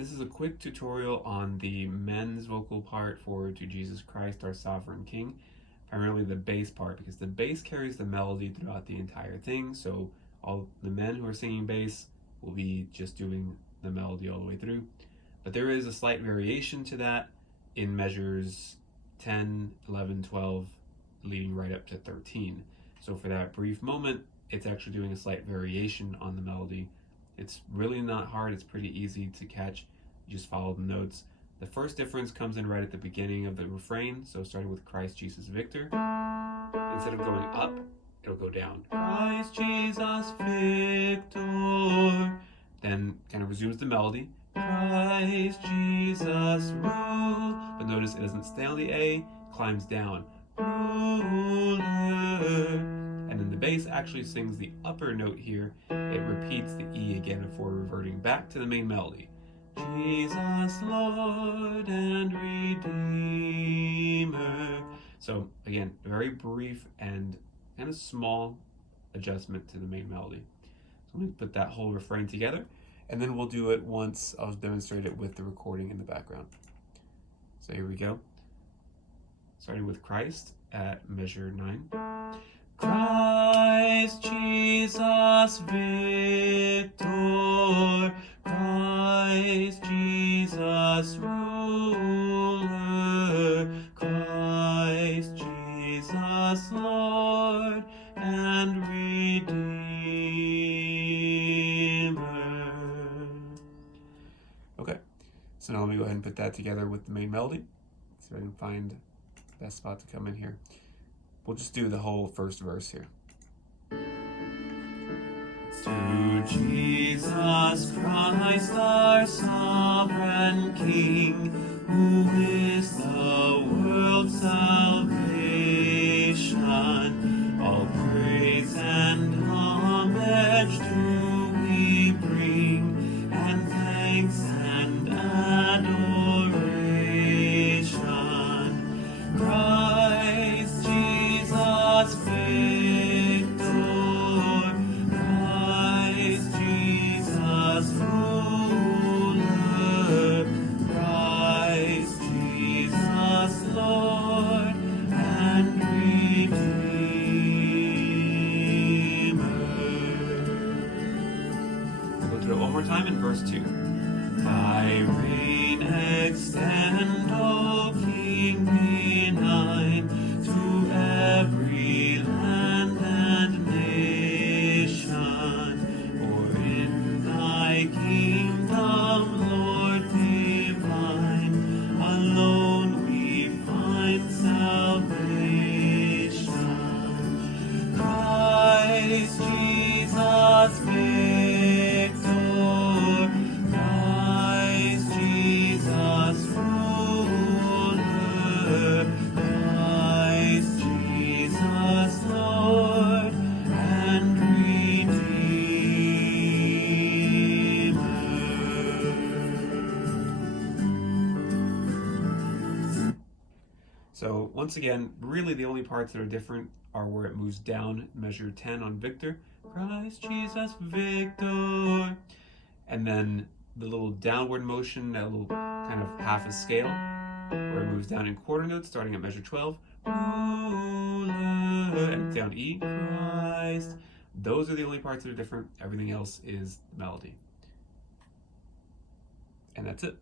This is a quick tutorial on the men's vocal part for To Jesus Christ, Our Sovereign King, primarily the bass part, because the bass carries the melody throughout the entire thing, so all the men who are singing bass will be just doing the melody all the way through. But there is a slight variation to that in measures 10, 11, 12, leading right up to 13. So for that brief moment, it's actually doing a slight variation on the melody. It's really not hard, it's pretty easy to catch. You just follow the notes. The first difference comes in right at the beginning of the refrain, so starting with Christ Jesus Victor. Instead of going up, it'll go down. Christ Jesus Victor. Then kind of resumes the melody. Christ Jesus rule. But notice it doesn't stay on the A, climbs down. Ruler. And then the bass actually sings the upper note here. It repeats the E again before reverting back to the main melody. Jesus, Lord and Redeemer. So again, a very brief and kind of small adjustment to the main melody. So let me put that whole refrain together, and then we'll do it once. I'll demonstrate it with the recording in the background. So here we go. Starting with Christ at measure 9. Christ Jesus Victor, Christ Jesus ruler, Christ Jesus Lord and Redeemer. Okay, so now let me go ahead and put that together with the main melody. See if I can find the best spot to come in here. We'll just do the whole first verse here. To Jesus Christ, our sovereign King, who is the world's salvation, all praise and homage do we bring, and thanks and adoration. Christ Jesus Victor, Christ Jesus ruler, Christ Jesus Lord and Redeemer. We'll do it one more time in verse 2. Thy reign extend, O King benign, to every land and nation. For in thy kingdom, Lord divine, alone we find salvation. Christ Jesus Victor, Christ Jesus ruler, Christ Jesus Lord and Redeemer. So once again, really the only parts that are different are where it moves down, measure 10 on Victor, Christ Jesus Victor, and then the little downward motion, that little kind of half a scale, where it moves down in quarter notes, starting at measure 12, ruler, and down E, Christ. Those are the only parts that are different. Everything else is the melody. And that's it.